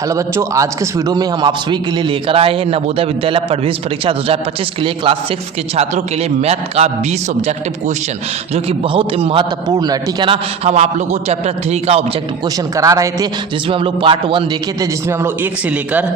Hello बच्चों, आज के इस वीडियो में हम आप सभी के लिए लेकर आए हैं नवोदय विद्यालय प्रवेश परीक्षा 2025 के लिए क्लास 6 के छात्रों के लिए मैथ का 20 ऑब्जेक्टिव क्वेश्चन जो कि बहुत महत्वपूर्ण है। ठीक है ना। हम आप लोगों को चैप्टर 3 का ऑब्जेक्टिव क्वेश्चन करा रहे थे, जिसमें हम लोग पार्ट 1 देखे थे, जिसमें हम लोग 1 से लेकर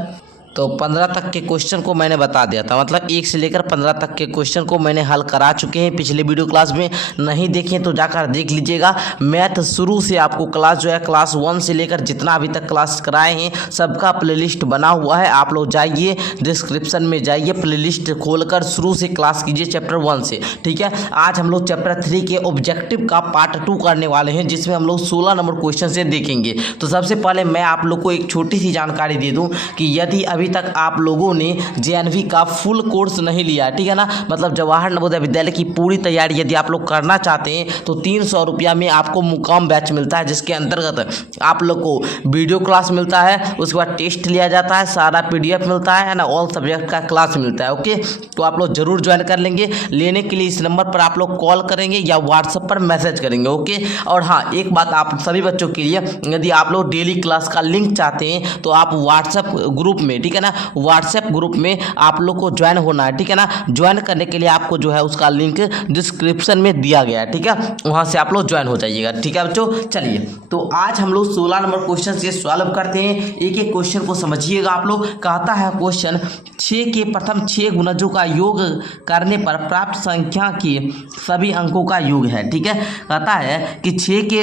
15 तक के क्वेश्चन को मैंने बता दिया था। मतलब 1 से लेकर 15 तक के क्वेश्चन को मैंने हल करा चुके हैं पिछले वीडियो क्लास में। नहीं देखें तो जाकर देख लीजिएगा। मैथ शुरू से आपको क्लास जो है क्लास 1 से लेकर जितना अभी तक क्लास कराए हैं सबका प्लेलिस्ट बना हुआ है। आप लोग जाइए डिस्क्रिप्शन में जाइए, प्लेलिस्ट खोलकर शुरू से क्लास कीजिए चैप्टर 1 से। ठीक है। आज हम लोग चैप्टर 3 के ऑब्जेक्टिव का पार्ट 2 करने वाले हैं, जिसमें हम लोग 16 नंबर क्वेश्चन से देखेंगे। तो सबसे पहले मैं आप लोग को एक छोटी सी जानकारी दे दूं कि यदि अभी तक आप लोगों ने जेएनवी का फुल कोर्स नहीं लिया, ठीक है ना, मतलब जवाहर नवोदय विद्यालय की पूरी तैयारी यदि आप लोग करना चाहते हैं तो 300 रुपया में आपको मुकाम बैच मिलता है, जिसके अंतर्गत आप लोग को वीडियो क्लास मिलता है, उसके बाद टेस्ट लिया जाता है, सारा पीडीएफ मिलता है ना, ऑल सब्जेक्ट का क्लास मिलता है। ओके, तो आप लोग जरूर ज्वाइन कर लेंगे। लेने के लिए इस नंबर पर आप लोग कॉल करेंगे या व्हाट्सएप पर मैसेज करेंगे। ओके, और हाँ, एक बात आप सभी बच्चों के लिए, यदि आप लोग डेली क्लास का लिंक चाहते हैं तो आप व्हाट्सएप ग्रुप में, ठीक है ना, व्हाट्सएप ग्रुप में आप लोग को ज्वाइन होना है। ठीक है ना। ज्वाइन करने के लिए आपको जो है उसका लिंक डिस्क्रिप्शन में दिया गया है। ठीक है, वहां से आप लोग ज्वाइन हो जाइएगा। ठीक है बच्चों, चलिए तो आज हम लोग 16 नंबर क्वेश्चन से सॉल्व करते हैं। एक एक क्वेश्चन को समझिएगा आप लोग। कहता है क्वेश्चन 6 के प्रथम 6 गुणजों का योग करने पर प्राप्त संख्या के सभी अंकों का योग है। ठीक है। कहता है कि 6 के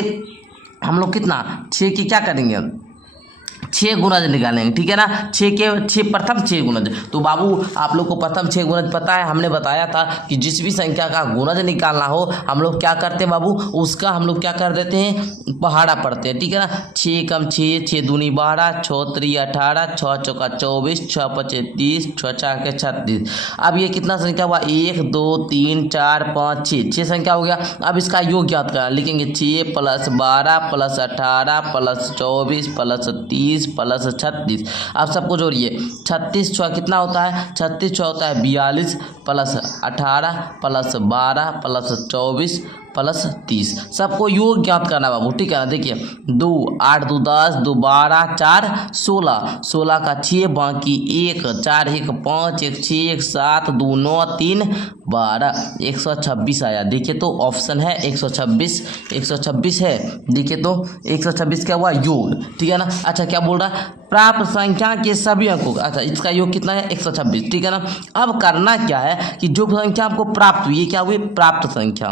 हम लोग कितना 6 की क्या करेंगे, 6 गुणज निकालेंगे। ठीक है ना। 6 प्रथम 6 गुणज। तो बाबू आप लोग को प्रथम 6 गुणज पता है, हमने बताया था कि जिस भी संख्या का गुणज निकालना हो हम लोग क्या करते हैं बाबू, उसका हम लोग क्या कर देते हैं, पहाड़ा पढ़ते हैं। ठीक है ना। 6 कम 6, 6 दूनी 12, 6 3 18, 6 चौका 24, 6 5 30, 6 4 36। अब ये कितना संख्या हुआ, 1 2 3 4 5 6 संख्या हो गया। अब इसका योग ज्ञात करना, लिखेंगे 6 + 12 + 18 + 24 + 30 + 36। अब सबको जोड़िए। 36 छः कितना होता है, 36 छः होता है 42 + 18 + 12 + 24 + 30। सबको योग ज्ञात करना बाबू। ठीक है ना। देखिए 2 8 2 10 2 12 4 16 16 का 6 बाकी 1 4 1 5 1 6 1 7 2 9 3 12 126 आया। देखिए तो ऑप्शन है 126 है। देखिए तो 126 क्या हुआ, योग। ठीक है ना। अच्छा क्या बोल रहा है, प्राप्त संख्या के सभी अंकों। अच्छा इसका योग कितना है, 126। ठीक है ना। अब करना क्या है कि जो संख्या आपको प्राप्त हुई, ये क्या हुई, प्राप्त संख्या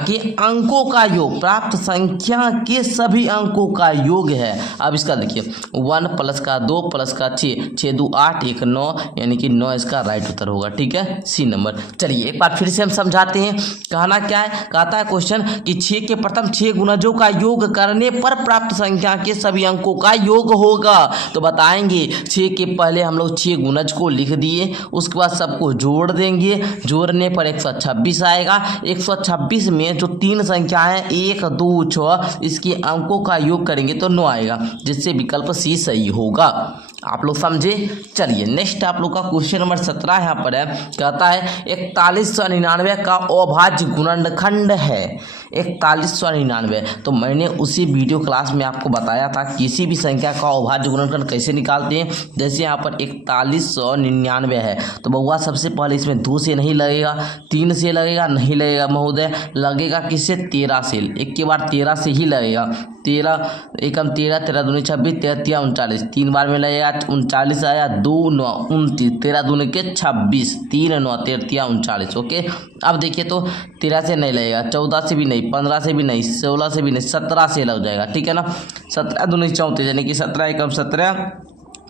के अंकों का योग, प्राप्त संख्या के सभी अंकों का योग है। अब इसका देखिए 1 + का 2 + का 6 6 2 8 1 9, यानी कि 9 इसका राइट उत्तर होगा। ठीक है, सी नंबर। चलिए एक बार फिर से हम समझाते हैं। कहना क्या है, कहता है क्वेश्चन कि 6 के प्रथम 6 गुणजों का योग करने पर प्राप्त संख्या के सभी अंकों का योग होगा। तो बताएंगे 6 के पहले हम लोग 6 गुणज को लिख दिए, उसके बाद सबको जोड़ देंगे, जोड़ने पर 126 आएगा। 126 में जो 3 संख्या है 1 2 6, इसके अंकों का योग करेंगे तो 9 आएगा, जिससे विकल्प सी सही होगा। आप लोग समझे। चलिए नेक्स्ट आप लोग का क्वेश्चन नंबर 17 यहाँ पर है। कहता है 4199 का अभाज्य गुणनखंड है। 4199, तो मैंने उसी वीडियो क्लास में आपको बताया था किसी भी संख्या का अभाज्य गुणनखंड कैसे निकालते हैं। जैसे यहाँ पर 4199 है, तो बउआ सबसे पहले इसमें 2 से नहीं लगेगा, 3 से लगेगा, नहीं लगेगा महोदय, लगेगा किससे, 13 से। एक के बाद 13 से ही लगेगा। 13 एकम 13 13 दूनी 26 13 3 39, 3 बार में लगेगा 39 आया, 2 9 29, 13 दूनी के 26, 3 9 13 3 39। ओके, अब देखिए तो 13 से नहीं लगेगा, 14 से भी नहीं, 15 से भी नहीं, 16 से भी नहीं, 17 से लग जाएगा। ठीक है ना। 17 दूनी 34, यानी कि 17 एकम 17,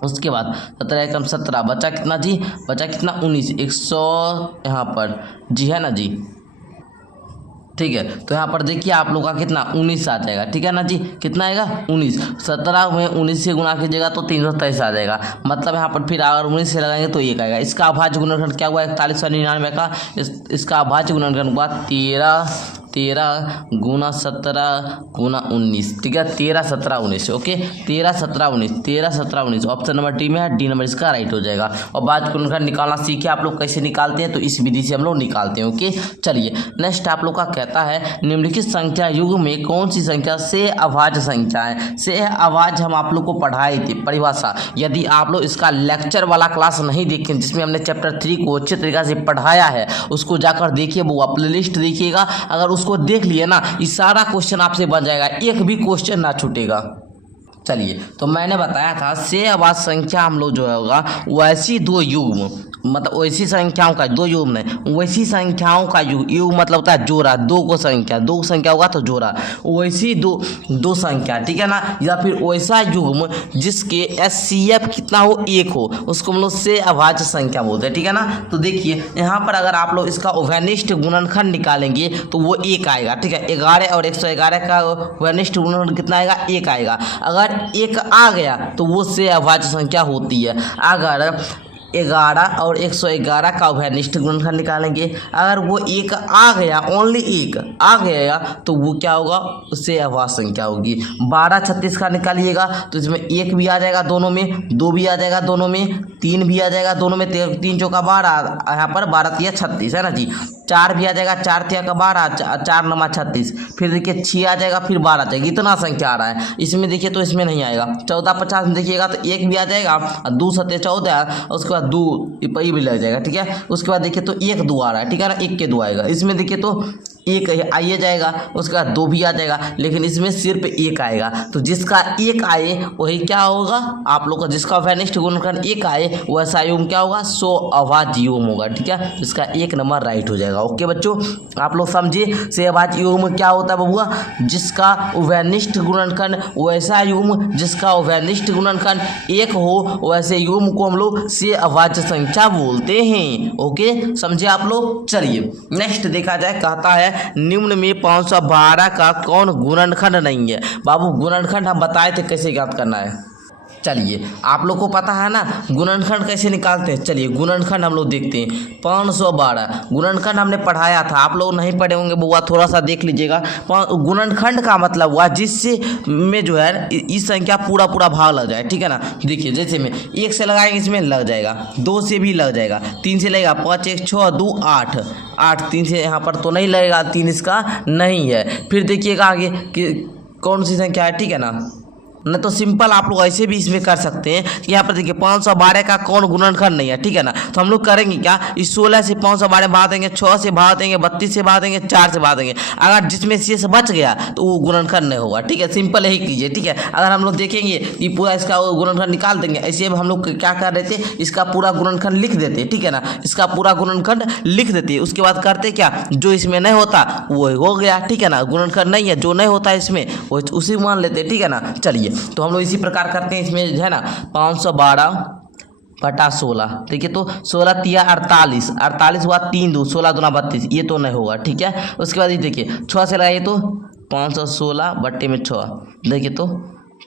उसके बाद 17 एकम 17, बचा कितना जी, बचा कितना 19, 100 यहाँ पर जी है ना जी। ठीक है, तो यहाँ पर देखिए आप लोग का कितना 19 आ जाएगा। ठीक है ना जी, कितना आएगा 19। 17 में 19 से गुना कीजिएगा तो 323 आ जाएगा। मतलब यहाँ पर फिर अगर 19 से लगाएंगे तो 1 आएगा। इसका अभाज्य गुणनखंड क्या हुआ, 4199 का इसका अभाज्य गुणनखंड हुआ 13 13 गुना 17 गुना 19, ठीक है। 13 17 19, ओके। 13 17 19, 13 17 19 ऑप्शन नंबर डी में है, डी नंबर इसका राइट हो जाएगा। और बाद गुणनखंड निकालना सीखे आप लोग कैसे निकालते हैं, तो इस विधि से हम लोग निकालते हैं, ओके। चलिए नेक्स्ट आप लोग का कहता है निम्नलिखित संख्या युग में कौन सी संख्या से अभाज्य संख्या है। से अभाज्य हम आप लोग को पढ़ाए थे परिभाषा। यदि आप लोग इसका लेक्चर वाला क्लास नहीं देखें जिसमें हमने चैप्टर 3 को अच्छे तरीके से पढ़ाया है, उसको जाकर देखिए, वो प्ले लिस्ट देखिएगा। अगर उसको देख लिए ना, ये सारा क्वेश्चन आपसे बन जाएगा, एक भी क्वेश्चन ना छूटेगा। चलिए, तो मैंने बताया था से अभाज्य संख्या हम लोग जो होगा वैसी दो युग्म, मतलब वैसी संख्याओं का दो युग्म नहीं, वैसी संख्याओं का युग मतलब होता है जोड़ा, दो को संख्या, दो संख्या होगा तो जोड़ा, वैसी दो संख्या, ठीक है ना। या फिर वैसा युग्म जिसके HCF कितना हो, 1 हो, उसको हम लोग से अभाज्य संख्या बोलते हैं, ठीक है ना। तो देखिए यहाँ पर अगर आप लोग इसका उभयनिष्ठ गुणनखंड निकालेंगे तो वो 1 आएगा, ठीक है। 11 और 111 का उभयनिष्ठ गुणनखंड कितना आएगा, 1 आएगा। अगर 1 आ गया तो वो से अभाज्य संख्या होती है। अगर 11 और 111 का उभयनिष्ठ गुणनखंड निकालेंगे, अगर वो 1 आ गया, ओनली 1 आ गया, तो वो क्या होगा, उससे अभाज्य संख्या होगी। 12 36 का निकालिएगा तो इसमें 1 भी आ जाएगा दोनों में, 2 भी आ जाएगा दोनों में, 3 भी आ जाएगा दोनों में, 3 चौका 12, यहाँ पर 12 तिया 36 है ना जी। 4 भी आ जाएगा, 4 तिया का 12, 4 नमा 36, फिर देखिए 6 आ जाएगा, फिर 12 आ जाएगा। इतना संख्या आ रहा है इसमें, देखिए तो इसमें नहीं आएगा। 14 50 में देखिएगा तो 1 भी आ जाएगा, 2 7 14, उसके बाद 2 ये भी लग जाएगा, ठीक है। उसके बाद देखिए तो 1 2 आ रहा है, ठीक है ना, 1 के 2 आएगा। इसमें देखिए तो 1 आइए जाएगा, उसके बाद 2 भी आ जाएगा, लेकिन इसमें सिर्फ 1 आएगा। तो जिसका 1 आए वही क्या होगा आप लोग का, जिसका उभयनिष्ठ गुणनखंड 1 आए वैसा युग्म क्या होगा, सो अभाज्य युग्म होगा, ठीक है। इसका 1 नंबर राइट हो जाएगा, ओके बच्चों। आप लोग समझिए से अभाज्य युग्म क्या होता है बबुआ, जिसका उभयनिष्ठ गुणनखंड वैसा युग्म जिसका उभयनिष्ठ गुणनखंड 1 हो, वैसे युग्म को हम लोग से अभाज्य संख्या बोलते हैं, ओके, समझे आप लोग। चलिए नेक्स्ट देखा जाए, कहता है निम्न में 512 का कौन गुणनखंड नहीं है। बाबू गुणनखंड हम बताए थे कैसे ज्ञात करना है। चलिए आप लोग को पता है ना गुणनखंड कैसे निकालते हैं। चलिए गुणनखंड हम लोग देखते हैं। 512 गुणनखंड हमने पढ़ाया था, आप लोग नहीं पढ़े होंगे बुआ, थोड़ा सा देख लीजिएगा। गुणनखंड का मतलब हुआ जिससे में जो है इस संख्या पूरा भाग लग जाए, ठीक है ना। देखिए जैसे में 1 से लगाएंगे इसमें लग जाएगा, 2 से भी लग जाएगा, 3 से लगेगा, 5 1 6 2 8 8, 3 से यहाँ पर तो नहीं लगेगा, 3 इसका नहीं है। फिर देखिएगा आगे कि कौन सी संख्या है, ठीक है ना। न तो सिंपल आप लोग ऐसे भी इसमें कर सकते हैं कि यहाँ पर देखिए 512 का कौन गुणनखंड नहीं है, ठीक है ना। तो हम लोग करेंगे क्या, इस 16 से 512 भाग देंगे, 6 से भाग देंगे, 32 से भाग देंगे, 4 से भाग देंगे। अगर जिसमें शेष बच गया तो वो गुणनखंड नहीं होगा, ठीक है। सिंपल यही कीजिए, ठीक है। अगर हम लोग देखेंगे कि पूरा इसका गुणनखंड निकाल देंगे, ऐसे हम लोग क्या कर रहे थे, इसका पूरा गुणनखंड लिख देते, ठीक है ना। इसका पूरा गुणनखंड लिख देते, उसके बाद करते क्या, जो इसमें नहीं होता वो हो गया, ठीक है ना। गुणनखंड नहीं है, जो नहीं होता इसमें वो उसी मान लेते, ठीक है ना। चलिए तो हम लोग इसी प्रकार करते हैं, इसमें है ना 512 बटा 16, देखिए तो 16 तिया 48, 48 हुआ 3 2 16 दूना 32, ये तो नहीं होगा, ठीक है। उसके बाद ये देखिए 6 से लगाइए तो 516 बट्टे में 6, देखिए तो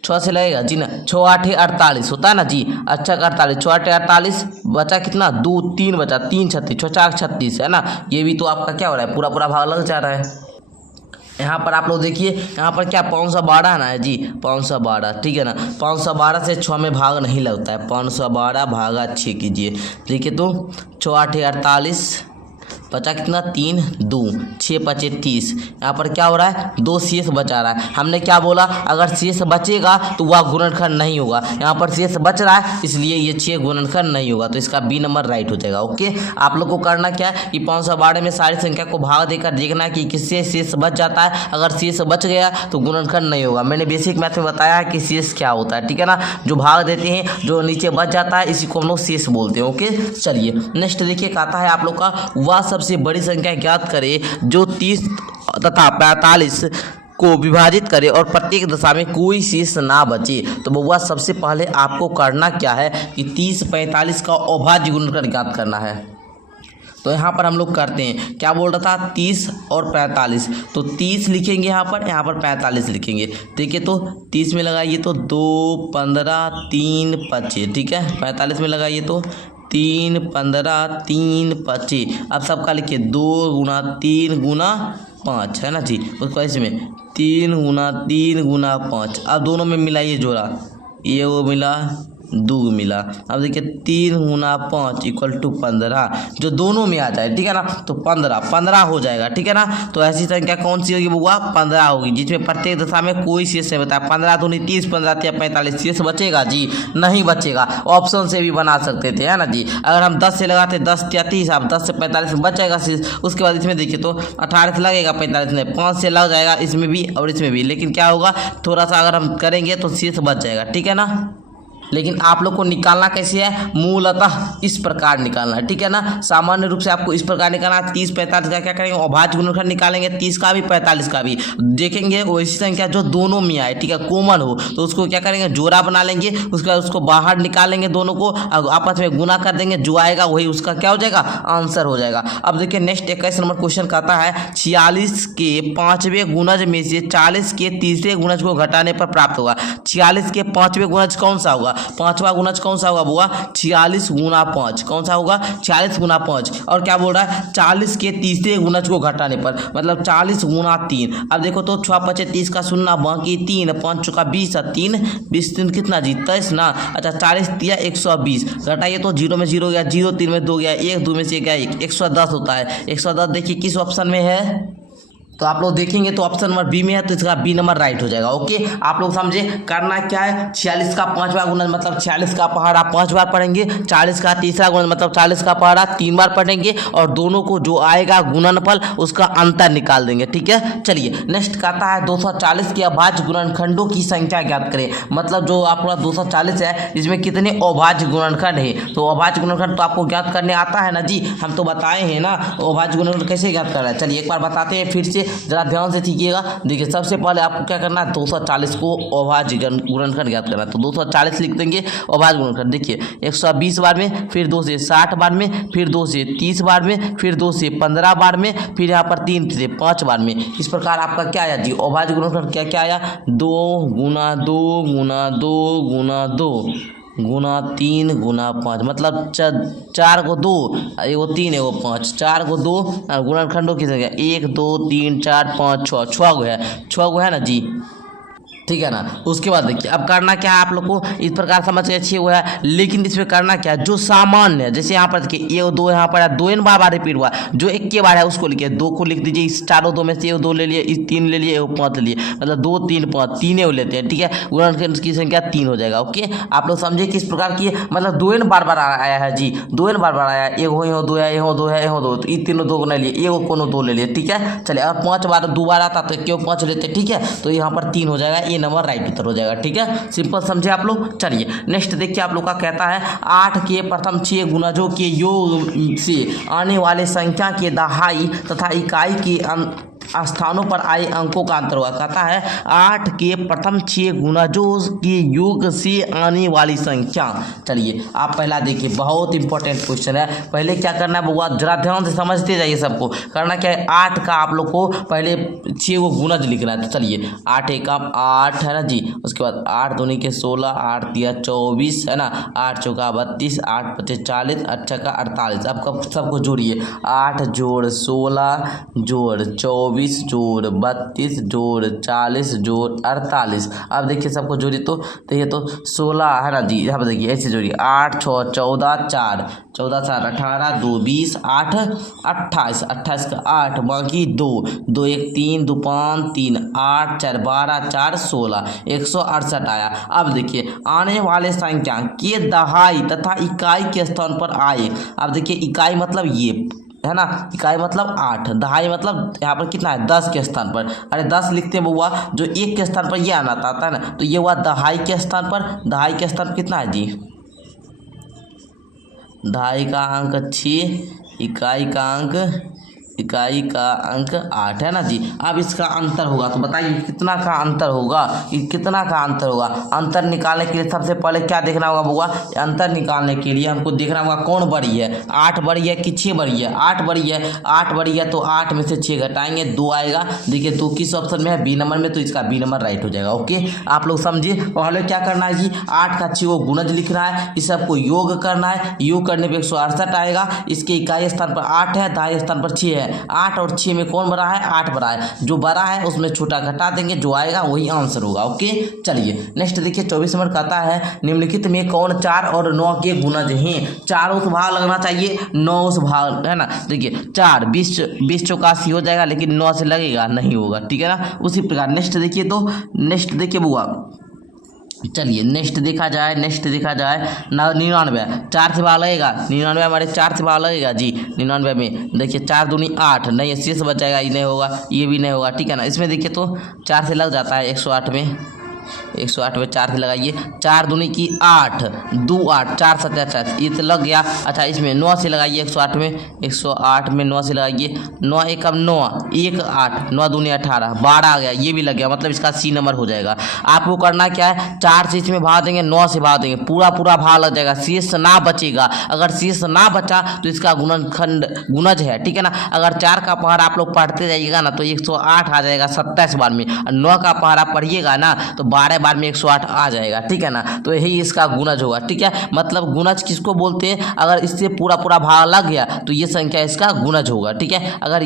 6 से लगेगा जी ना, 6 8 48 होता है ना जी। अच्छा 48, 6 8 48, बचा कितना 2 3 बचा, 3 36, 6 4 36 है ना। ये भी तो आपका क्या हो रहा है, पूरा भाग लग जा रहा है। यहाँ पर आप लोग देखिए, यहाँ पर क्या 512 ना है जी, 512, ठीक है ना। 512 से 6 में भाग नहीं लगता है, 512 भागा 6 कीजिए, देखिए तो 6 8 48, बचा कितना 3 2 6 5 30, यहाँ पर क्या हो रहा है 2 शेष बचा रहा है। हमने क्या बोला, अगर शेष बचेगा तो वह गुणनखंड नहीं होगा, यहाँ पर शेष बच रहा है इसलिए ये 6 गुणनखंड नहीं होगा, तो इसका बी नंबर राइट हो जाएगा, ओके। आप लोग को करना क्या है कि 512 में सारी संख्या को भाग देकर देखना है कि किससे शेष बच जाता है। अगर शेष बच गया तो गुणनखंड नहीं होगा। मैंने बेसिक मैथ में बताया है कि शेष क्या होता है, ठीक है ना। जो भाग देते हैं, जो नीचे बच जाता है, इसी को हम लोग शेष बोलते हैं, ओके। चलिए नेक्स्ट देखिए, कहता है आप लोग का वह सबसे बड़ी संख्या ज्ञात करें जो 30 तथा 45 को विभाजित करे और प्रत्येक दशा में कोई शेष ना बचे। तो बउआ सबसे पहले आपको करना क्या है कि 30 45 का अभाज्य गुणनखंड ज्ञात करना है। तो यहाँ पर हम लोग करते हैं, क्या बोल रहा था 30 और 45, तो 30 लिखेंगे यहाँ पर 45 लिखेंगे, ठीक है। तो 30 में लगाइए तो 2 15 3 25, ठीक है। 45 में लगाइए तो 3 15 3 25, अब सबका लिखिए 2 गुना 3 गुना 5 है ना जी। उसके बाद इसमें 3 गुना 3 गुना 5, अब दोनों में मिलाइए जोड़ा, ये वो मिला 2 मिला। अब देखिए 3 गुना 5 इक्वल टू 15, जो दोनों में आ जाए, ठीक है ना, तो 15 हो जाएगा, ठीक है ना। तो ऐसी संख्या कौन सी होगी बुआ? 15 होगी, जिसमें प्रत्येक दशा में कोई शेष नहीं बता। 15 दूनी 30, 15 या 45, शेष बचेगा जी? नहीं बचेगा। ऑप्शन से भी बना सकते थे, है ना जी। अगर हम 10 से लगाते 10 या 30, आप 10 से 45 में बच जाएगा शेष। उसके बाद इसमें देखिए तो 18 से लगेगा, 45 में 5 से लग जाएगा, इसमें भी और इसमें भी। लेकिन क्या होगा, थोड़ा सा अगर हम करेंगे तो शेष बच जाएगा, ठीक है ना। लेकिन आप लोग को निकालना कैसे है? मूलतः इस प्रकार निकालना है, ठीक है ना। सामान्य रूप से आपको इस प्रकार निकालना है। 30 45 का क्या करेंगे? अभाज्य गुणनखंड निकालेंगे, 30 का भी 45 का भी। देखेंगे वैसी संख्या जो दोनों में आए, ठीक है, कॉमन हो, तो उसको क्या करेंगे? जोड़ा बना लेंगे। उसके बाद उसको बाहर निकालेंगे, दोनों को आपस में गुना कर देंगे, जो आएगा वही उसका क्या हो जाएगा? आंसर हो जाएगा। अब देखिए नेक्स्ट 21 नंबर क्वेश्चन कहता है 46 के 5वें गुणज में से 40 के तीसरे गुणज को घटाने पर प्राप्त होगा। 46 के 5वें गुणज कौन सा होगा? 5वां गुणज कौन सा होगा बुआ? 46 गुना 5। कौन सा होगा? 46 गुना 5। और क्या बोल रहा है? 40 के तीसरे गुणज को घटाने पर, मतलब 40 गुना 3। अब देखो तो 6 5 30 का शून्य, बाकी 3, 5 चौका 20, 3 20 3 कितना जी? 23 ना। अच्छा 40 दिया 120, घटाइए तो 0 में 0 गया, 0 3 में 2 गया, 1 2 में से गया 1, 110 होता है। 110 देखिए किस ऑप्शन में है? तो आप लोग देखेंगे तो ऑप्शन नंबर बी में है, तो इसका बी नंबर राइट हो जाएगा। ओके, आप लोग समझे। करना क्या है? 46 का 5वां गुणज मतलब 46 का पहाड़ा 5 बार पढ़ेंगे, 40 का तीसरा गुणज मतलब 40 का पहाड़ा 3 बार पढ़ेंगे, और दोनों को जो आएगा गुणनफल उसका अंतर निकाल देंगे, ठीक है। चलिए नेक्स्ट कहता है 240 के अभाज्य गुणनखंडों की संख्या ज्ञात करें। मतलब जो आपका 240 है, इसमें कितने अभाज्य गुणनखंड है? तो अभाज्य गुणनखंड तो आपको ज्ञात करने आता है ना जी, हम तो बताए हैं ना अभाज्य गुणनखंड कैसे ज्ञात कर रहा है। चलिए एक बार बताते हैं फिर से, जरा ध्यान से सीखिएगा। देखिए सबसे पहले आपको क्या करना है? 240 को अभाज्य गुणनखंड ज्ञात करना है। तो 240 लिख देंगे अभाज्य गुणनखंड। देखिए 120 बार में, फिर 2 से 60 बार में, फिर 2 से 30 बार में, फिर 2 से 15 बार में, फिर यहाँ पर 3 से 5 बार में। इस प्रकार आपका क्या आया जी? अभाज्य गुणनखंड क्या क्या आया? 2 गुना 2 गुना 2 गुना 2 गुना 3 गुना 5, मतलब 4 को 2, एगो 3 एगो 5, 4 को 2, गुणनखंडों की संख्या 1 2 3 4 5 6, 6 गो है ना जी, ठीक है ना। उसके बाद देखिए अब करना क्या है आप लोग को, इस प्रकार समझ के अच्छी हुआ है। लेकिन इसमें करना क्या है? जो सामान्य है, जैसे यहाँ पर देखिए ये 2 यहाँ पर 2 इन बार रिपीट हुआ, जो 1 के बार है उसको लिखिए, 2 को लिख दीजिए। इस चारों 2 में से 2 ले लिए, इस 3 ले लिए, 5 ले लिए, मतलब 2 3 5 तीन लेते हैं, ठीक है। गुणनखंड की संख्या 3 हो जाएगा। ओके, आप लोग समझे किस प्रकार की, मतलब 2 इन बार आया है जी, 2 इन बार आया है। एगो यहाँ 2 है, यहाँ 2 है, यहाँ 2, तो ये तीनों 2 नहीं लिए, एगो कोनो 2 ले लिए, ठीक है। चलिए अगर 5 बार 2 बार आता तो क्यों 5 लेते, ठीक है। तो यहाँ पर 3 हो जाएगा, ये नंबर राइट उत्तर हो जाएगा, ठीक है। सिंपल समझे आप लोग। चलिए नेक्स्ट देखिए आप लोग का कहता है 8 के प्रथम 6 गुणजों के योग से आने वाले संख्या के दहाई तथा इकाई के स्थानों पर आए अंकों का अंतर हुआ। कहता है 8 के प्रथम 6 गुणजों के योग से आने वाली संख्या। चलिए आप पहला देखिए, बहुत इंपॉर्टेंट क्वेश्चन है। पहले क्या करना है बुआ, जरा ध्यान से समझते जाइए। सबको करना क्या है, 8 का आप लोग को पहले 6 गो गुणज लिखना है। तो चलिए 8 एकम 8 है ना जी, उसके बाद 8 दूनी के 16, 8 तिया 24 है ना, 8 चौका 32, 8 पचे 40, 8 छक्का 48। अब सबको जोड़िए, 8 जोड़ 16 जोड़ 24 जोड़ 32 जोड़ 40 जोड़ 48। अब देखिए सबको जोड़िए, तो देखिए तो 16 है ना जी, यहाँ पर देखिए ऐसे जोड़िए, 8 6 14 4 14 4 18 2 20 8 28 28 का 8, बाकी 2 2 1 3 2 5 3 8 4 12 4 16, 168 आया। अब देखिए आने वाले संख्या के दहाई तथा इकाई के स्थान पर आए। अब देखिए इकाई मतलब ये है ना, इकाई मतलब 8, दहाई मतलब यहाँ पर कितना है 10 के स्थान पर। अरे 10 लिखते हैं बुआ, जो 1 के स्थान पर ये आना आता है ना, तो ये हुआ दहाई के स्थान पर। दहाई के स्थान कितना है जी, दहाई का अंक 6, इकाई का अंक 8 है ना जी। अब इसका अंतर होगा, तो बताइए कितना का अंतर होगा, कितना का अंतर होगा। अंतर निकालने के लिए सबसे पहले क्या देखना होगा बुआ, अंतर निकालने के लिए हमको देखना होगा कौन बड़ी है, 8 बड़ी है कि 6 बड़ी है। 8 बड़ी है, 8 बड़ी है तो 8 में से 6 घटाएंगे 2 आएगा। देखिए 2 किस ऑप्शन में है, बी नंबर में, तो इसका बी नंबर राइट हो जाएगा। ओके, आप लोग समझिए। पहले क्या करना है जी, 8 का 6 गुणज लिखना है, इस सबको योग करना है। योग करने पर 168 आएगा। इसके इकाई स्थान पर 8 है, दहाई स्थान पर 6 है, है 8 और 6 में कौन बड़ा है, 8 बड़ा है, जो बड़ा है उसमें छोटा घटा देंगे, जो आएगा वही आंसर होगा। ओके चलिए नेक्स्ट देखिए 24 नंबर कहता है निम्नलिखित में कौन 4 और 9 के गुणज हैं। 4 उस भाग लगना चाहिए, 9 उस भाग, है ना। देखिए 4 20 चौका 80 हो जाएगा, लेकिन 9 से लगेगा नहीं होगा, ठीक है ना। उसी प्रकार नेक्स्ट देखिए, तो नेक्स्ट देखिए बुआ, चलिए नेक्स्ट देखा जाए 99 4 से भाग लगेगा, 99 हमारे 4 से भाग लगेगा जी। 99 में देखिए 4 दूनी 8, नहीं 80 से बच जाएगा, ये नहीं होगा, ये भी नहीं होगा, ठीक है ना। इसमें देखिए तो 4 से लग जाता है 108 में, 108 में 4 से लगाइए, 4 दूनी की 8, 2 8, 4 7 ये तो लग गया। अच्छा इसमें 9 से लगाइए 108 में 9 से लगाइए, 9 1 9 1 8, 9 दूनी 18, 12 आ गया, ये भी लग गया, मतलब इसका सी नंबर हो जाएगा। आपको करना क्या है, 4 से इसमें भाग देंगे, 9 से भाग देंगे, पूरा भाग लग जाएगा, शेष ना बचेगा। अगर शेष ना बचा तो इसका गुणज है, ठीक है ना। अगर 4 का पहाड़ आप लोग पढ़ते जाइएगा ना तो 108 आ जाएगा 27 बार में, और 9 का पहाड़ आप पढ़िएगा ना तो 12 बार में 108 आ जाएगा, ठीक है ना। तो यही इसका गुणज होगा, ठीक है। मतलब गुणज किसको बोलते हैं, अगर इससे पूरा भाग लग गया तो ये संख्या इसका गुणज होगा, ठीक है। अगर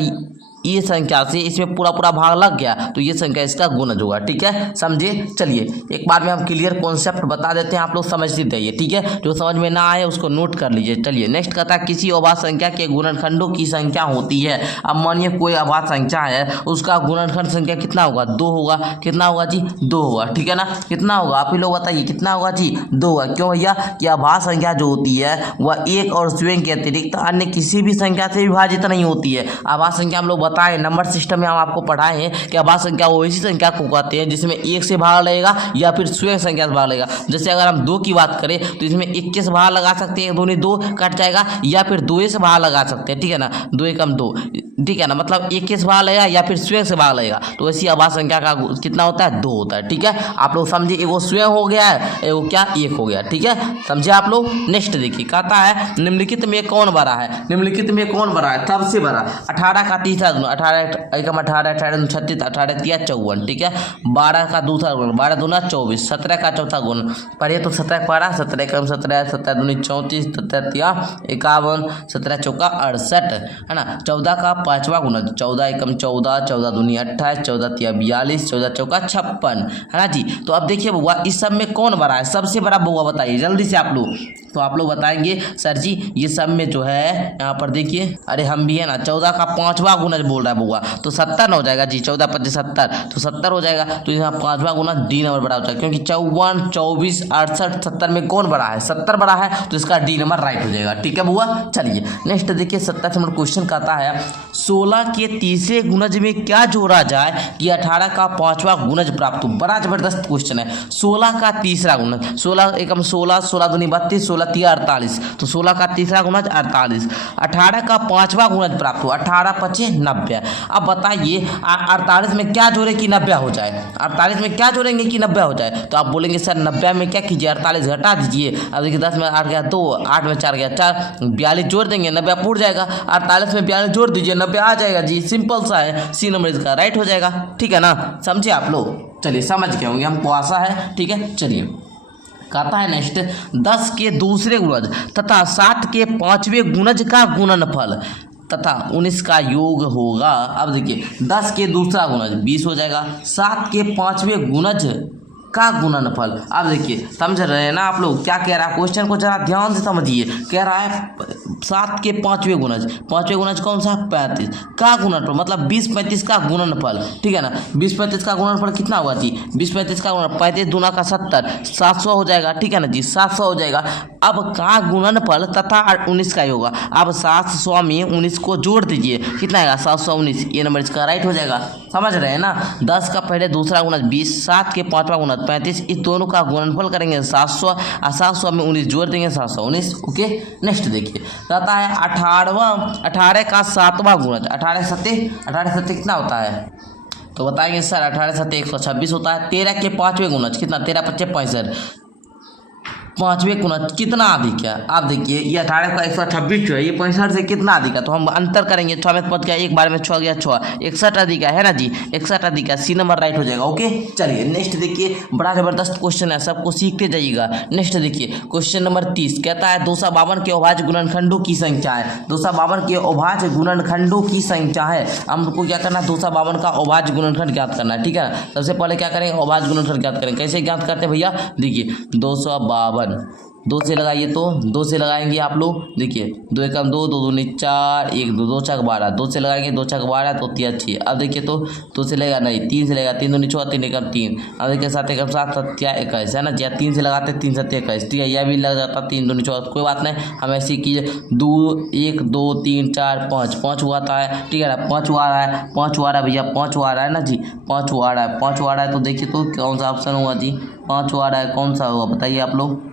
ये संख्या से इसमें पूरा भाग लग गया तो ये संख्या इसका गुणज होगा, ठीक है, समझे। चलिए एक बार में हम क्लियर कॉन्सेप्ट बता देते हैं, आप लोग समझ लीजिए जाइए, ठीक है। जो समझ में ना आए उसको नोट कर लीजिए। चलिए नेक्स्ट कहता है किसी अभाज्य संख्या के गुणनखंडों की संख्या होती है। अब मानिए कोई अभाज्य संख्या है, उसका गुणनखंड संख्या कितना होगा, 2 होगा। कितना होगा जी, 2 होगा, ठीक है ना। कितना होगा आप ही लोग बताइए, कितना होगा जी, 2 होगा। क्यों भैया, कि अभाज्य संख्या जो होती है वह 1 और स्वयं के अतिरिक्त अन्य किसी भी संख्या से विभाजित नहीं होती है। अभाज्य संख्या हम लोग बताए, नंबर सिस्टम में हम आपको पढ़ाए हैं कि अभाज्य संख्या वो ऐसी संख्या को कहते हैं जिसमें 1 से भाग लगेगा या फिर स्वयं संख्या से भाग लगेगा। जैसे अगर हम 2 की बात करें तो इसमें 21 से भाग लगा सकते हैं, 2 कट जाएगा, या फिर 2 से भाग लगा सकते हैं, ठीक है ना। 2 एकम 2, ठीक है ना, मतलब 21 से भाग लगेगा या फिर स्वयं से भाग लगेगा। तो ऐसी अभाज्य संख्या का कितना होता है, 2 होता है, ठीक है। आप लोग समझिए, एगो स्वयं हो गया है, एगो क्या 1 हो गया, ठीक है, समझे आप लोग। नेक्स्ट देखिए कहता है निम्नलिखित में कौन बड़ा है। निम्नलिखित में कौन बड़ा है, सबसे बड़ा 18 का तीसरा गुना, 18 एकम 18, 18 36, 18 तिया 54, ठीक है। 12 का दूसरा गुना, 12 दूना 24, 17 का चौथा गुना, पढ़िए तो 17 पढ़ा, 17 एकम 17, 17 दूनी 34, 17 तिया 51, 17 चौका 68, है ना। 14 का पांचवा गुना, 14 एकम 14, 14 दूनी 28, 14 तिया 42, 14 चौका 56, है ना जी। तो अब देखिए बउआ, इस सब में कौन बड़ा है, सबसे बड़ा बउआ बताइए जल्दी से आप लोग। तो आप लोग बताएंगे सर जी ये सब में जो है, यहाँ पर देखिए, अरे हम भी है ना, 14 का पांचवा गुणज बोल रहा है बउआ, तो 70 हो जाएगा जी, 14 25 70, तो 70 हो जाएगा। तो यहाँ पांचवा गुना डी नंबर बड़ा होता है, क्योंकि 54 24 68 70 में कौन बड़ा है, 70 बड़ा है, तो इसका डी नंबर राइट हो जाएगा, ठीक है बुआ। चलिए नेक्स्ट देखिए 27 नंबर क्वेश्चन कहता है 16 के तीसरे गुणज में क्या जोड़ा जाए कि 18 का पांचवा गुणज प्राप्त हो। बड़ा जबरदस्त क्वेश्चन है। 16 का तीसरा गुणज, 16 एकम 16, 16 दूनी 32, 16 तिया 48, तो 16 का तीसरा गुणज 48, 18 का पांचवा गुणज प्राप्त हो, 18 25 90। अब बताइए 48 में क्या जोड़े कि 90 हो जाए, 48 में क्या जोड़ेंगे कि 90 हो जाए। तो आप बोलेंगे सर 90 में क्या कीजिए, 48 घटा दीजिए। अब देखिए 10 में 8 गया 2, 8 में 4 गया 4, 42 जोड़ देंगे, 90 पूर जाएगा। 48 में 42 जोड़ दीजिए, 90 आ जाएगा जी, सिंपल सा है, सी नंबर इसका राइट हो जाएगा, ठीक है ना, समझे आप लोग। चलिए समझ गए होंगे, हमको आशा है, ठीक है। चलिए कहता है नेक्स्ट 10 के दूसरे गुणज तथा 7 के पांचवें गुणज का गुणनफल तथा 19 का योग होगा। अब देखिए 10 के दूसरा गुणज 20 हो जाएगा, 7 के पांचवें गुणज का गुणनफल। अब देखिए समझ रहे हैं ना आप लोग, क्या कह रहा है, क्वेश्चन को जरा ध्यान से समझिए। कह रहा है 7 के पांचवें गुणज कौन सा, 35 का गुणनफल, मतलब 20 35 का गुणनफल, ठीक है ना। 20 35 का गुणनफल कितना होगा जी, 20 35 का गुणनफल 35 दूना का 70, 700 हो जाएगा, ठीक है ना जी, 700 हो जाएगा। अब का गुणनफल तथा 19 का ही होगा। अब 700 में 19 को जोड़ दीजिए, कितना आएगा 719, ये नंबर इसका राइट हो जाएगा, समझ रहे हैं ना। 10 का पहले दूसरा गुणज 20, 7 के पांचवा गुणज 35, इस दोनों का गुणनफल करेंगे 700, 700 में 19 जोड़ देंगे 719। ओके नेक्स्ट देखिए कहता है 18 का 7वां गुणज, 18 सत्ते कितना होता है, तो बताएंगे सर 18 सत्ते 126 होता है। 13 के पांचवें गुणज कितना, 13 25 65, पाँचवें गुना कितना अधिक है। आप देखिए ये 18 का 126 जो है ये 65 से कितना अधिक है, तो हम अंतर करेंगे। 6 में पद क्या एक बार में 6 गया 6, 61 अधिक है ना जी, 61 अधिक है, सी नंबर राइट हो जाएगा। ओके चलिए नेक्स्ट देखिए, बड़ा जबरदस्त क्वेश्चन है, सबको सीखते जाइएगा। नेक्स्ट देखिए क्वेश्चन नंबर 30 कहता है 252 के अभाज्य गुणनखंडों की संख्या है। 252 के अभाज्य गुणनखंडों की संख्या है। हमको क्या करना है, 252 का अभाज्य गुणनखंड ज्ञात करना है। ठीक है ना, सबसे पहले क्या करेंगे, अभाज्य गुणनखंड ज्ञात करेंगे। कैसे ज्ञात करते हैं भैया, देखिए 252 2 से लगाइए, तो 2 से लगाएंगे आप लोग, देखिए 2 एकम 2, 2 दूनी 4, 1 2 2 छक 12, 2 से लगाएंगे 2 छक 12 तो 3 6। अब देखिए तो 2 से लगेगा नहीं, 3 से लगेगा, 3 दूनी 6, 3 एकम 3। अब देखिए 7 एकम 7 7 21 है ना जी, 3 से लगाते 3 7 21, ठीक है, यह भी लग जाता 3 दूनी 14, कोई बात नहीं, हम ऐसे कीजिए 2 1 2 3 4 5 5 हुआ था, ठीक है ना, 5 हुआ रहा है, 5 हुआ रहा है भैया, 5 हुआ रहा है ना जी, 5 हुआ रहा है, 5 हुआ रहा है। तो देखिए तो कौन सा ऑप्शन हुआ जी, 5 हुआ रहा है, कौन सा होगा बताइए आप लोग,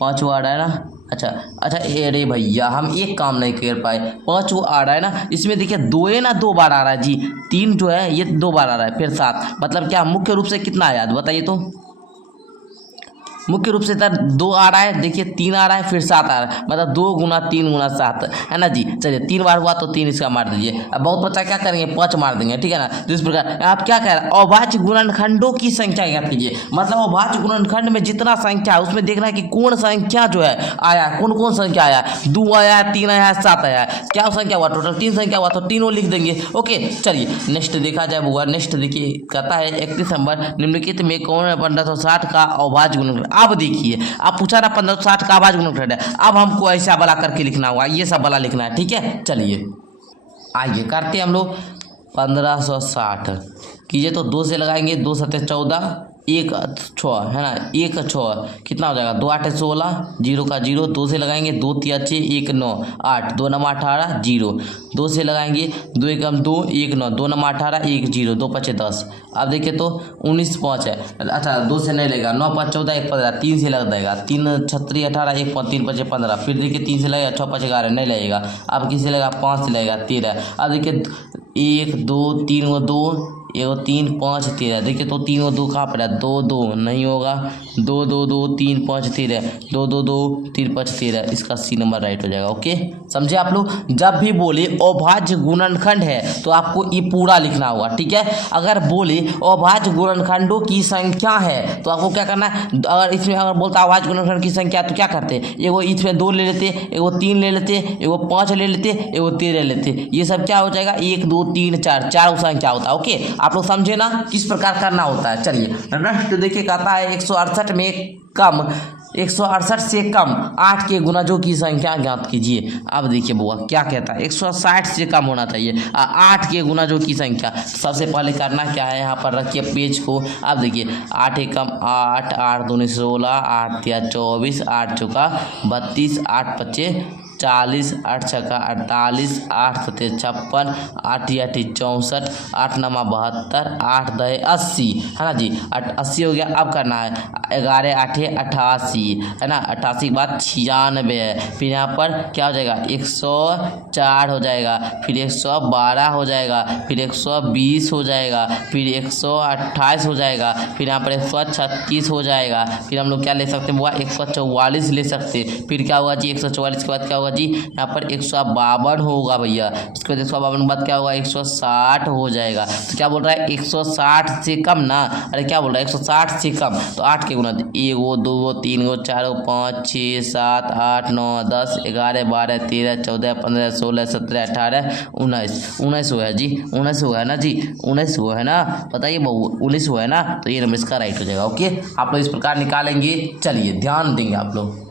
5 आ रहा है ना। अच्छा अरे भैया हम एक काम नहीं कर पाए, 5 आ रहा है ना, इसमें देखिए 2 है ना, 2 बार आ रहा है जी, 3 जो है ये 2 बार आ रहा है, फिर 7, मतलब क्या मुख्य रूप से कितना आया बताइए तो, मुख्य रूप से सर 2 आ रहा है, देखिए 3 आ रहा है, फिर 7 आ रहा है, मतलब 2 गुना 3 गुना 7 है ना जी। चलिए 3 बार हुआ तो 3 इसका मार दीजिए। अब बहुत बच्चा क्या करेंगे, 5 मार देंगे, ठीक है ना। तो इस प्रकार आप क्या कह रहे हैं, अभाज्य गुणनखंडों की संख्या ज्ञात कीजिए, मतलब अभाज्य गुणनखंड में जितना संख्या है उसमें देखना है कि कौन संख्या जो है आया, कौन कौन संख्या आया, 2 आया है, 3 आया है, 7 आया है, क्या संख्या हुआ, टोटल 3 संख्या हुआ, तो तीनों लिख देंगे। ओके चलिए नेक्स्ट देखा जाए बुआ, नेक्स्ट देखिए कहता है 31 नंबर निम्नलिखित में कौन है 1560 का अभाज्य गुणनखंड। अब देखिए आप पूछा ना 1560 का अभाज्य गुणनखंड है, अब हमको ऐसा वाला करके लिखना होगा, ये सब वाला लिखना है, ठीक है। चलिए आइए करते हैं हम लोग 1560 कीजिए, तो 2 से लगाएंगे, 2 7 14, 1 6 है ना, 1 6 कितना हो जाएगा, 2 8 16, 0 का 0, 2 से लगाएंगे 2 3 6 1 9 8, 2 9 18 0, 2 से लगाएंगे 2 एकम 2 1 9, 2 9 18 1 0, 2 5 10। अब देखिए तो 19 5 है, अच्छा 2 से नहीं लगेगा, 9 5 14 1 15, 3 से लग जाएगा, 3 36 18 1 5 3 5 15, फिर देखिए 3 से लगेगा, 6 5 11 नहीं लगेगा, अब किसी लगेगा 5 से लगेगा 13। अब देखिए 1 2 3 2 1 3 5 13, देखिए तो 3 और 2 कहाँ पर है, 2 2 नहीं होगा, 2 2 2 3 5 13, 2 2 2 3 5 13, इसका सी नंबर राइट हो जाएगा। ओके समझे आप लोग, जब भी बोले अभाज्य गुणनखंड है तो आपको ये पूरा लिखना होगा, ठीक है। अगर बोले अभाज्य गुणनखंडों की संख्या है तो आपको क्या करना है, अगर इसमें अगर बोलता अभाज्य गुणनखंड की संख्या तो क्या करते हैं, एगो इसमें 2 ले लेते, एगो 3 ले लेते, एगो 5 ले लेते, एगो 13 ले लेते, ये सब क्या हो जाएगा 1 2 3 4 4 संख्या होता है। ओके आप लोग समझे ना किस प्रकार करना होता है। चलिए नेक्स्ट देखिए कहता है 168 में कम 168 से कम 8 के गुणजों की संख्या ज्ञात कीजिए। अब देखिए बुआ क्या कहता है, 160 से कम होना चाहिए 8 के गुणजों की संख्या। सबसे पहले करना क्या है, यहाँ पर रखिए पेज को। अब देखिए 8 एकम 8, 8 दूनी 16, 8 तिया 24, 8 चौका 32, 8 पच्चे 40, 8 छक्का 48, 8 सत्ते 56, 8 आठी 64, 8 नमा 72, 8 दहे 80 है ना जी, 80 हो गया। अब करना है 11 8 88 है ना, 88 के बाद 96 है, फिर यहाँ पर क्या हो जाएगा 104 हो जाएगा, फिर 112 हो जाएगा, फिर 120 हो जाएगा, फिर 128 हो जाएगा, फिर यहाँ पर 136 हो जाएगा, फिर हम लोग क्या ले सकते हैं बुआ 144 ले सकते, फिर क्या होगा जी 144 के बाद क्या होगा जी यहाँ पर 152 होगा भैया, उसके बाद 152 के बाद क्या होगा 160 हो जाएगा। तो क्या बोल रहा है 160 से कम ना, अरे क्या बोल रहा है 160 से कम, तो 8 के गुना 1 2 3 4 5 6 7 8 9 10 11 12 13 14 15 16 17 18 19 19 हुआ है जी, 19 हुआ है ना जी, 19 हुआ है ना, बताइए बहू 19 हुआ है ना, तो ये नंबर इसका राइट हो जाएगा। ओके आप लोग इस प्रकार निकालेंगे। चलिए ध्यान देंगे आप लोग,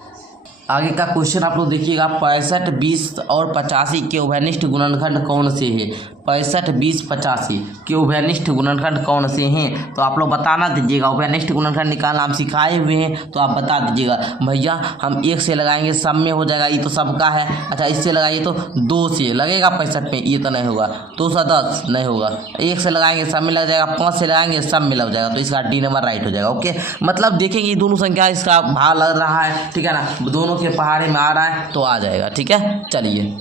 आगे का क्वेश्चन आप लोग देखिएगा 65 20 और 85 के उभयनिष्ठ गुणनखंड कौन से हैं। 65 20 85 के उभयनिष्ठ गुणनखंड कौन से हैं, तो आप लोग बताना दीजिएगा। उभयनिष्ठ गुणनखंड निकालना हम सिखाए हुए हैं, तो आप बता दीजिएगा। भैया हम 1 से लगाएंगे सब में हो जाएगा, ये तो सबका है। अच्छा इससे लगाइए तो 2 से लगेगा 65 में, ये तो नहीं होगा, 210 नहीं होगा। 1 से लगाएंगे सब में लग जाएगा, 5 से लगाएंगे सब में लग जाएगा, तो इसका डी नंबर राइट हो जाएगा। ओके मतलब देखेंगे दोनों संख्या इसका भाग लग रहा है, ठीक है ना, दोनों के पहाड़े में आ रहा है तो आ जाएगा, ठीक है। चलिए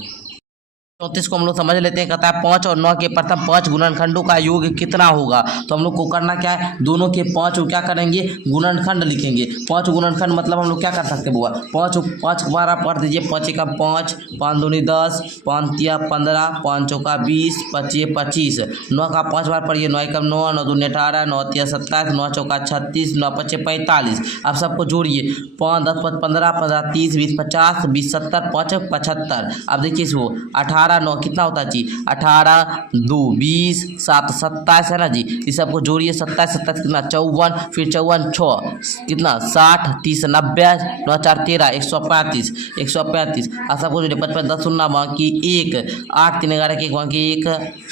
34 को हम लोग समझ लेते हैं। कहता है 5 और 9 के प्रथम 5 गुणनखंडों का योग कितना होगा। तो हम लोग को करना क्या है, दोनों के 5 को क्या करेंगे, गुणनखंड लिखेंगे। 5 गुणनखंड मतलब हम लोग क्या कर सकते हैं बुआ, 5 बार आप पढ़ दीजिए। 5 एकम 5, 5 दूनी 10, 5 तिया 15, 5 चौका 20, 25 25। 9 का 5 बार पढ़िए। 9 एकम 9, 9 दूनी 18, 9 तिया 27, 9 चौका 36, 9 पचे 45। आप सबको जोड़िए। 5 10 5 15, 15 30, 20 50, 20 70, 5 75। अब देखिए इसको 18 9 कितना होता है जी, 18 2 20, 7 27 है ना जी। इस सबको जोड़िए। 27 27 कितना 54, फिर 54 6 कितना 60, 30 90, 9 4 13, 135 135। आप सबको जोड़िए। 55 10 0 बाकी 1, 8 3 11 1 बाकी 1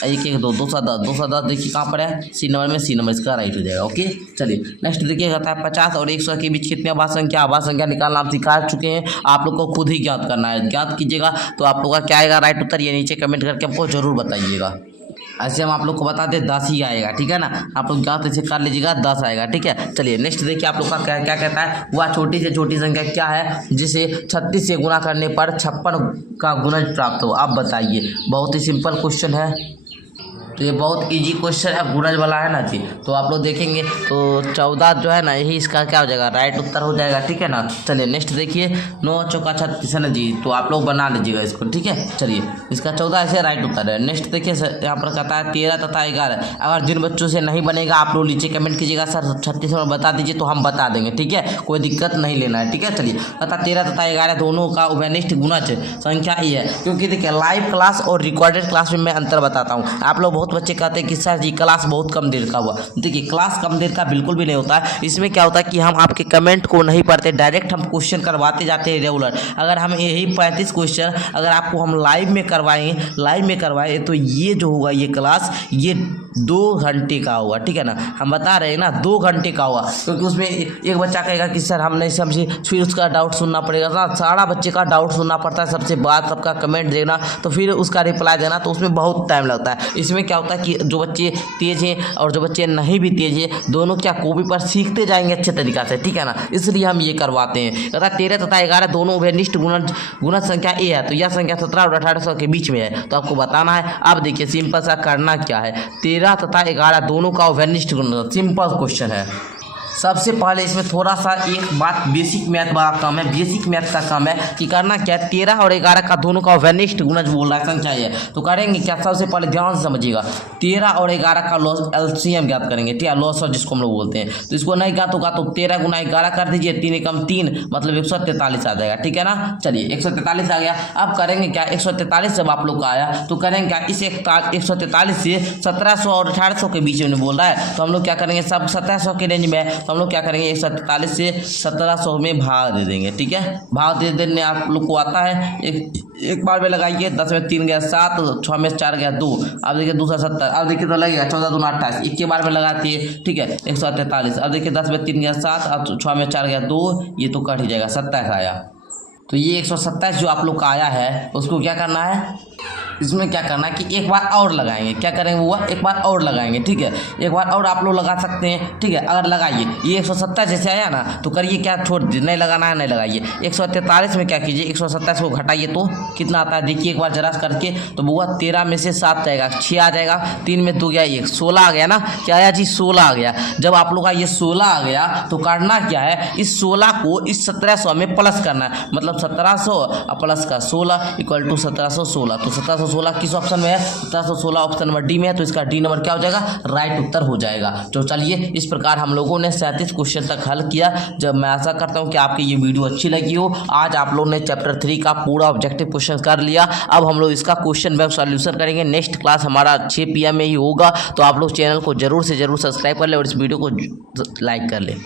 1 1 2 210 210। देखिए कहाँ पर है, सी नंबर में, सी नंबर इसका राइट हो जाएगा। ओके चलिए नेक्स्ट देखिए। कहता है 50 और 100 के बीच कितने आभाज्य संख्या, आभाज्य संख्या निकालना आप सिखा चुके हैं। आप लोग को खुद ही ज्ञात करना है, ज्ञात कीजिएगा। तो आप लोग का क्या आएगा राइट उत्तर, ये नीचे कमेंट करके हमको जरूर बताइएगा। ऐसे हम आप लोग को बता दें 10 ही आएगा, ठीक है ना। आप लोग ज्ञात ऐसे कर लीजिएगा, 10 आएगा, ठीक है। चलिए नेक्स्ट देखिए आप लोग का क्या क्या कहता है। वह छोटी से छोटी संख्या क्या है जिसे 36 से गुना करने पर 56 का गुणज प्राप्त हो, आप बताइए। बहुत ही सिंपल क्वेश्चन है, तो ये बहुत इजी क्वेश्चन है, गुणज वाला है ना जी। तो आप लोग देखेंगे तो 14 जो है ना, यही इसका क्या हो जाएगा, राइट उत्तर हो जाएगा, ठीक है ना। चलिए नेक्स्ट देखिए। 9 चौका 36 है ना जी, तो आप लोग बना लीजिएगा इसको, ठीक है। चलिए इसका 14 ऐसे राइट उत्तर है। नेक्स्ट देखिए यहाँ पर कहता है 13 तथा 11। अगर जिन बच्चों से नहीं बनेगा आप लोग नीचे कमेंट कीजिएगा, सर 36 में बता दीजिए, तो हम बता देंगे, ठीक है, कोई दिक्कत नहीं लेना है, ठीक है। चलिए तथा 13 तथा 11 दोनों का उभयनिष्ठ गुणज संख्या ये है। क्योंकि देखिए लाइव क्लास और रिकॉर्डेड क्लास में मैं अंतर बताता हूँ। आप लोग बहुत बच्चे कहते हैं कि सर जी क्लास बहुत कम देर का हुआ। देखिए क्लास कम देर का बिल्कुल भी नहीं होता है। इसमें क्या होता है कि हम आपके कमेंट को नहीं पढ़ते, डायरेक्ट हम क्वेश्चन करवाते जाते हैं रेगुलर। अगर हम यही 35 क्वेश्चन अगर आपको हम लाइव में करवाएं तो ये जो होगा ये क्लास ये 2 घंटे का होगा, ठीक है ना। हम बता रहे हैं ना 2 घंटे का होगा। क्योंकि उसमें एक बच्चा कहेगा कि सर हम नहीं समझे, फिर उसका डाउट सुनना पड़ेगा ना, सारा बच्चे का डाउट सुनना पड़ता है, सबसे बात सबका कमेंट देना, तो फिर उसका रिप्लाई देना, तो उसमें बहुत टाइम लगता है। इसमें क्या होता है कि जो बच्चे तेज हैं और जो बच्चे नहीं भी तेज हैं दोनों क्या कॉपी पर सीखते जाएंगे अच्छे तरीका से, ठीक है ना। इसलिए हम ये करवाते हैं। तथा 13 तथा 11 दोनों उभयनिष्ठ गुणज संख्या ए है, तो यह संख्या 17 और 1800 के बीच में है, तो आपको बताना है। अब देखिए सिंपल सा करना क्या है, 13 तथा 11 दोनों का उभयनिष्ठ गुणज, सिंपल क्वेश्चन है। सबसे पहले इसमें थोड़ा सा एक बात बेसिक मैथ वाला काम है, बेसिक मैथ का काम है कि करना क्या है, 13 और 11 का दोनों का उभयनिष्ठ गुणज बोल रहा है संख्या है। तो करेंगे क्या, सबसे पहले ध्यान से समझिएगा। 13 और 11 का लॉस एलसीएम ज्ञात करेंगे, ठीक है, लॉस और जिसको हम लोग बोलते हैं। तो इसको नहीं ज्ञात होगा तो 13 गुना 11 कर दीजिए, 3 एकम 3 मतलब 143 आ जाएगा, ठीक है ना। चलिए 143 आ गया। अब करेंगे क्या, 143 जब आप लोग का आया तो करेंगे क्या, इस 143 से 1700 और 1800 के बीच में बोल रहा है, तो हम लोग क्या करेंगे, सब 1700 के रेंज में, तो हम लोग क्या करेंगे 143 से 1700 में भाग दे देंगे, ठीक है। भाग दे देने आप लोग को आता है, एक बार में लगाइए। 10 में 3 गया 7, 6 में 4 गया 2, अब देखिए 270, अब देखिए तो लगेगा 14 दूना 28, एक के बार में लगाती है, ठीक है 143। अब देखिए 10 में 3 गया 7, अब 6 में 4 गया 2, ये तो कट ही जाएगा, 27 आया। तो ये 127 जो आप लोग का आया है उसको क्या करना है, इसमें क्या करना है कि एक बार और लगाएंगे। क्या करेंगे वो, एक बार और लगाएंगे, ठीक है, एक बार और आप लोग लगा सकते हैं, ठीक है। अगर लगाइए ये 127 जैसे आया ना तो करिए क्या, छोड़ दीजिए, नहीं लगाना है नहीं लगाइए। 143 में क्या कीजिए, 127 को घटाइए तो कितना आता है, देखिए एक बार जरा करके। तो बुआ 13 में से 7 जाएगा, 6 आ जाएगा, 3 में 2 गया 1, 16 आ गया ना। क्या आया जी, 16 आ गया। जब आप लोग का ये 16 आ गया तो करना क्या है, इस 16 को इस 1700 में प्लस करना है, मतलब 1700 प्लस का 16 इक्वल टू 1716। तो 1716 किस ऑप्शन में है, 1716 ऑप्शन नंबर डी में है, तो इसका डी नंबर क्या हो जाएगा, राइट उत्तर हो जाएगा। तो चलिए इस प्रकार हम लोगों ने 37 क्वेश्चन तक हल किया। जब मैं आशा करता हूं कि आपकी ये वीडियो अच्छी लगी हो। आज आप लोगों ने चैप्टर 3 का पूरा ऑब्जेक्टिव क्वेश्चन कर लिया। अब हम लोग इसका क्वेश्चन बैंक सॉल्यूशन करेंगे। नेक्स्ट क्लास हमारा 6 PM में ही होगा, तो आप लोग चैनल को जरूर से जरूर सब्सक्राइब कर ले और इस वीडियो को लाइक कर ले।